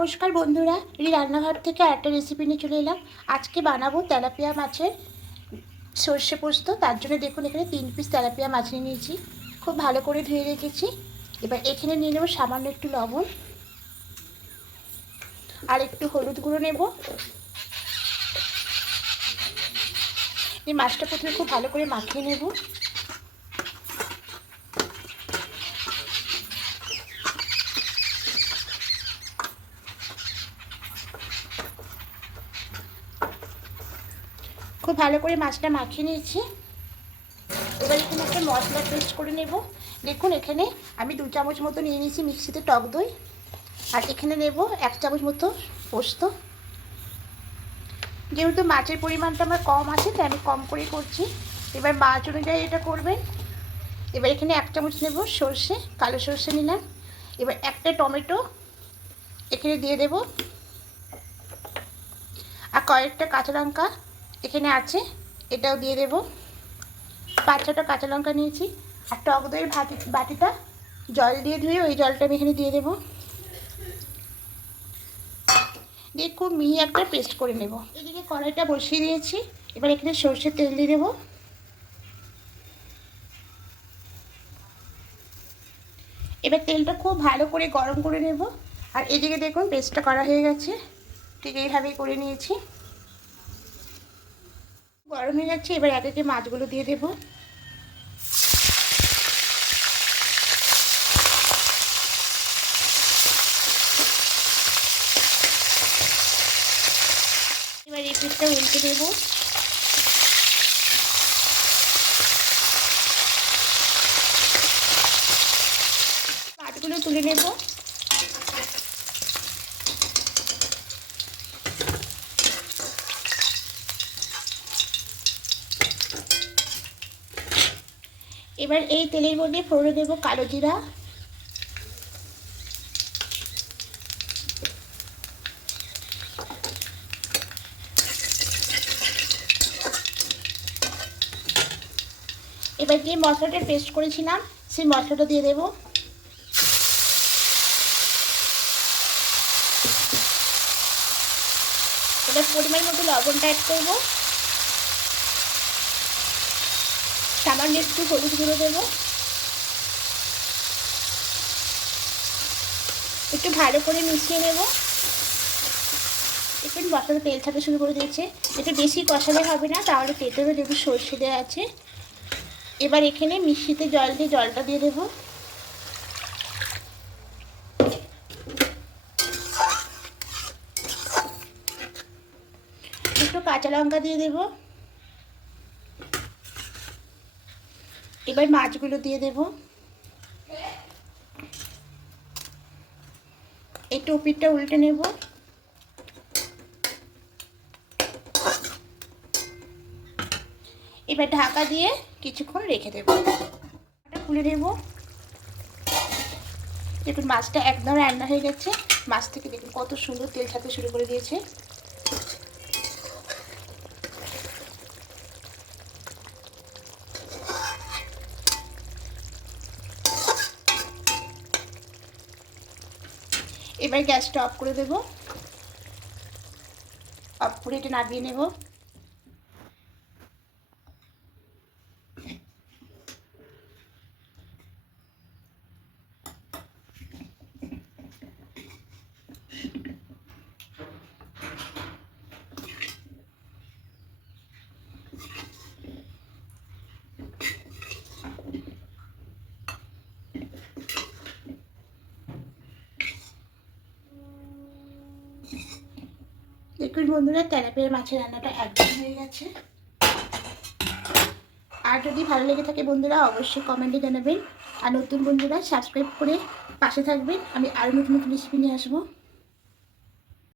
নমস্কার বন্ধুরা, এই রান্নাঘর থেকে একটা রেসিপি নিয়ে চলে এলাম। আজকে বানাবো তেলাপিয়া মাছের সর্ষে পোস্ত। তার জন্য দেখুন, এখানে তিন পিস তেলাপিয়া মাছ নিয়ে নিয়েছি। খুব ভালো করে ধুয়ে রেখেছি। এবার এখানে নিয়ে নেব সামান্য একটু লবণ। আর একটু হলুদ গুঁড়ো নেব। এই মাছটা প্রথমে খুব ভালো করে মাখিয়ে নেব। খুব ভালো করে মাছটা মাখিয়ে নিয়েছি। এবার এখানে একটা মশলা পেস্ট করে নেব। দেখুন, এখানে আমি দু চামচ মতো নিয়ে নিয়েছি মিক্সিতে টক দই। আর এখানে নেব এক চামচ মতো পোস্ত। যেহেতু মাছের পরিমাণটা আমার কম আছে, তাই আমি কম করে করছি। এবার মাছ অনুযায়ী এটা করবেন। এবার এখানে এক চামচ নেব সর্ষে, কালো সর্ষে নিলাম। এবার একটা টমেটো এখানে দিয়ে দেব। আর কয়েকটা কাঁচা লঙ্কা এখানে আছে, এটাও দিয়ে দেব। পাঁচ ছটা কাঁচা লঙ্কা নিয়েছি, আর টক দইয়ের ভাতি বাটিটা জল দিয়ে ধুয়ে ওই জলটা আমি এখানে দিয়ে দেবো। দিয়ে খুব মিহি একটা পেস্ট করে নেব। এদিকে কড়াইটা বসিয়ে দিয়েছি, এবার এখানে সর্ষের তেল দিয়ে দেবো। এবার তেলটা খুব ভালো করে গরম করে নেব। আর এদিকে দেখুন, পেস্টটা করা হয়ে গেছে। ঠিক এইভাবেই করে নিয়েছি। গরম হয়ে যাচ্ছে এবার এক একে মাছগুলো দিয়ে দেব। এবার এই পিঠটা উল্টে দেবো মাছগুলো তুলে নেব এবার এই তেলের মধ্যে ফোড়ে দেবো কালো জিরা। এবার যে মশলাটা পেস্ট করেছিলাম, সেই মশলাটা দিয়ে দেবো। এবার পরিমাণ মতো লবণটা অ্যাড করব। সামান্য একটু হলুদ গুঁড়ো দেবো। একটু ভালো করে মিশিয়ে নেব। একটু মশলা তেল ছাড়তে শুরু করে দিয়েছে। এটা বেশি কষালে হবে না, তাহলে তেতেরও যেহেতু সর্ষে দেওয়া আছে। এবার এখানে মিষ্টিতে জল দিয়ে জলটা দিয়ে দেবো। একটু কাঁচা লঙ্কা দিয়ে দেব। এবার মাছগুলো দিয়ে দেব। এই টপিটা উল্টে নেব। এবার ঢাকা দিয়ে কিছুক্ষণ রেখে দেবো। খুলে নেব। দেখুন মাছটা একদম রান্না হয়ে গেছে। মাছ থেকে দেখুন কত সুন্দর তেল ছাড়তে শুরু করে দিয়েছে। এবার গ্যাসটা অফ করে দেবো। অফ করে এটা নাবিয়ে নেব। দেখুন বন্ধুরা তেলাপিয়া মাছের রান্নাটা একদম হয়ে গেছে। আর যদি ভালো লেগে থাকে বন্ধুরা, অবশ্যই কমেন্টে জানাবেন। আর নতুন বন্ধুরা সাবস্ক্রাইব করে পাশে থাকবেন। আমি আরও নতুন নতুন রেসিপি নিয়ে আসব।